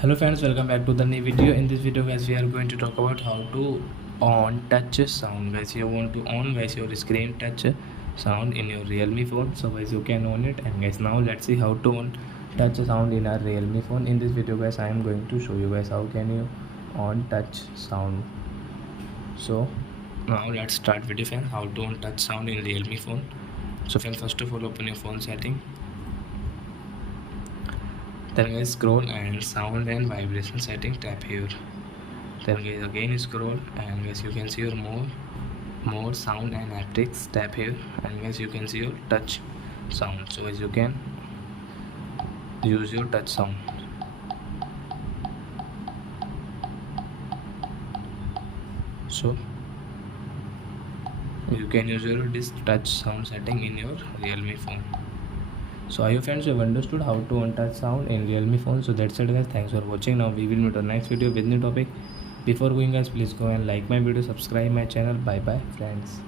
Hello friends, welcome back to the new video. In this video guys, we are going to talk about how to on touch sound. Guys, you want to on guys your screen touch sound in your Realme phone. So guys, you can on it. And guys, now let's see how to on touch sound in our Realme phone. In this video guys, I am going to show you guys how can you on touch sound. So now let's start video friend, how to on touch sound in Realme phone. So friend, first of all open your phone setting. Then guys scroll and sound and vibration setting, tap here. Then guys again scroll and guys you can see your more sound and haptics, tap here. And guys you can see your touch sound. So guys you can use your touch sound. So you can use this touch sound setting in your Realme phone. So I hope friends you have understood how to on touch sound in Realme phone. So that's it guys, thanks for watching. Now we will meet on next video with new topic. Before going guys, please go and like my video, subscribe my channel. Bye bye friends.